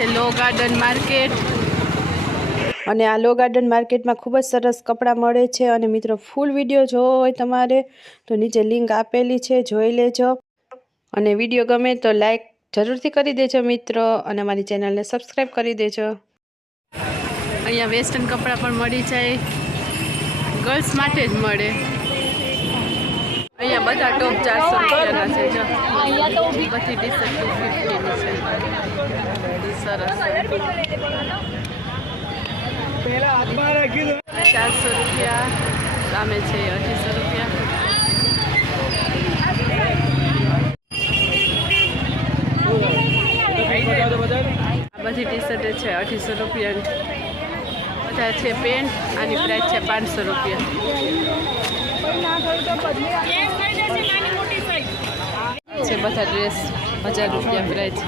છે લો garden market. અને આ લો ગાર્ડન માર્કેટમાં ખૂબ જ સરસ કપડાં મળે છે અને મિત્રો ફૂલ વીડિયો જોવો હોય તમારે તો નીચે લિંક આપેલી છે જોઈ લેજો. અને વીડિયો ગમે તો લાઈક જરૂરથી કરી દેજો મિત્રો અને અમારી ચેનલને સબસ્ક્રાઈબ કરી દેજો. અહીંયા વેસ્ટર્ન કપડાં પણ મળી જાય. ગર્લ્સ માટે જ મળે. અહીંયા બધા ટોપ ચારસો રૂપિયાના છે બધી ટી શર્ટ ચારસો રૂપિયા સામે છે, અઢીસો રૂપિયા. બધી ટી શર્ટ છે અઢીસો રૂપિયાની બધા છે પેન્ટ આની પ્રાઇસ છે પાંચસો રૂપિયા. છે બધા ડ્રેસ હજાર રૂપિયા પ્રાઇસ